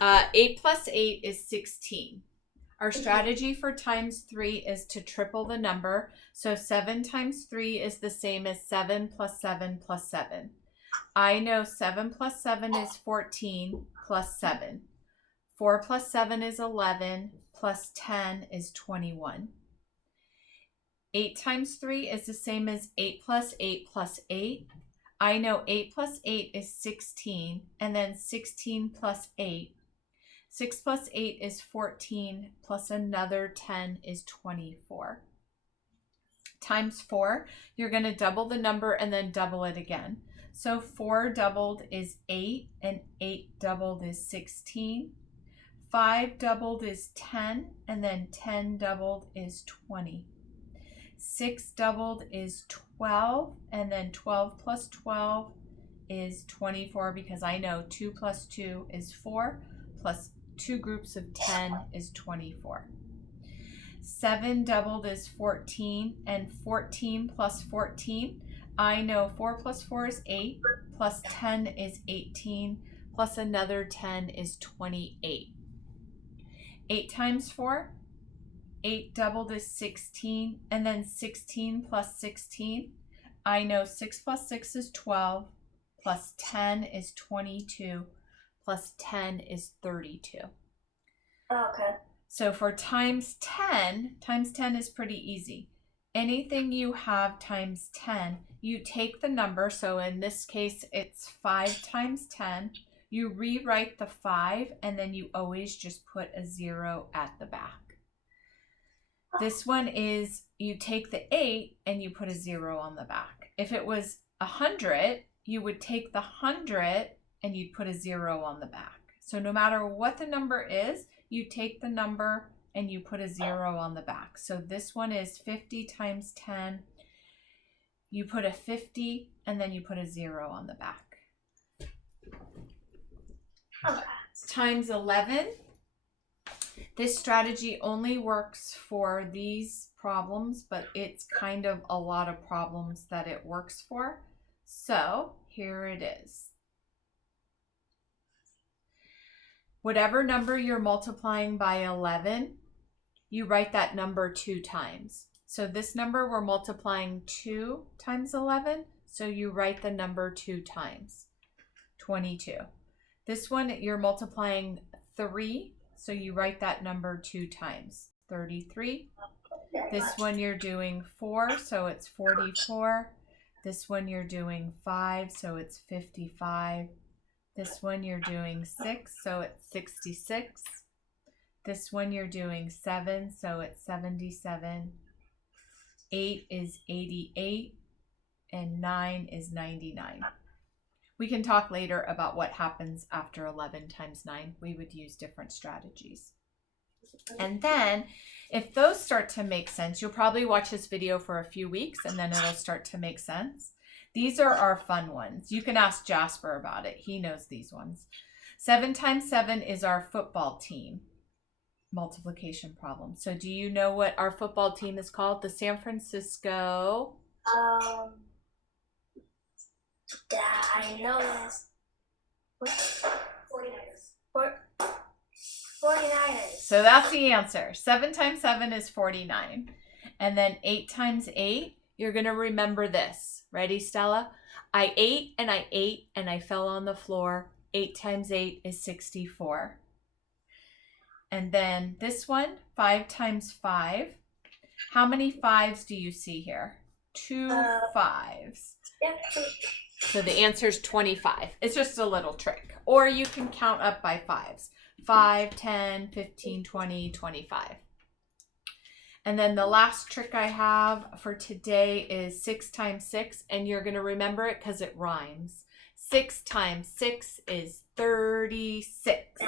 8 plus 8 is 16. Our strategy for times 3 is to triple the number. So 7 times 3 is the same as 7 plus 7 plus 7. I know 7 plus 7 is 14 plus 7. 4 plus 7 is 11 plus 10 is 21. 8 times 3 is the same as 8 plus 8 plus 8. I know 8 plus 8 is 16, and then 16 plus 8. 6 plus 8 is 14, plus another 10 is 24. Times 4, you're going to double the number and then double it again. So 4 doubled is 8, and 8 doubled is 16. 5 doubled is 10, and then 10 doubled is 20. 6 doubled is 12, and then 12 plus 12 is 24, because I know 2 plus 2 is 4, plus 2 groups of 10 is 24. 7 doubled is 14, and 14 plus 14, I know 4 plus 4 is 8, plus 10 is 18, plus another 10 is 28. 8 times 4, 8 doubled is 16, and then 16 plus 16, I know 6 plus 6 is 12, plus 10 is 22, plus 10 is 32. Okay. So for times 10 is pretty easy. Anything you have times 10, you take the number, so in this case it's 5 times 10, you rewrite the 5, and then you always just put a 0 at the back. This one is, you take the 8 and you put a 0 on the back. If it was 100, you would take the 100 and you'd put a 0 on the back. So no matter what the number is, you take the number and you put a 0 on the back. So this one is 50 times 10. You put a 50 and then you put a 0 on the back. Okay. Times 11. This strategy only works for these problems, but it's kind of a lot of problems that it works for. So here it is. Whatever number you're multiplying by 11, you write that number 2 times. So this number we're multiplying 2 times 11, so you write the number 2 times, 22. This one you're multiplying 3, so you write that number 2 times, 33. This one you're doing 4, so it's 44. This one you're doing 5, so it's 55. This one you're doing 6, so it's 66. This one you're doing 7, so it's 77. 8 is 88, and 9 is 99. We can talk later about what happens after 11 times 9. We would use different strategies. And then if those start to make sense, you'll probably watch this video for a few weeks and then it'll start to make sense. These are our fun ones. You can ask Jasper about it. He knows these ones. 7 times 7 is our football team multiplication problem. So do you know what our football team is called? The San Francisco... I know this. 49ers. 49ers. So that's the answer. 7 times 7 is 49. And then 8 times 8, you're going to remember this. Ready, Stella? I ate and I ate and I fell on the floor. 8 times 8 is 64. And then this one, 5 times 5. How many 5s do you see here? 2 5s. So the answer is 25. It's just a little trick. Or you can count up by 5s. 5, 10, 15, 20, 25. And then the last trick I have for today is 6 times 6. And you're going to remember it because it rhymes. 6 times 6 is 36.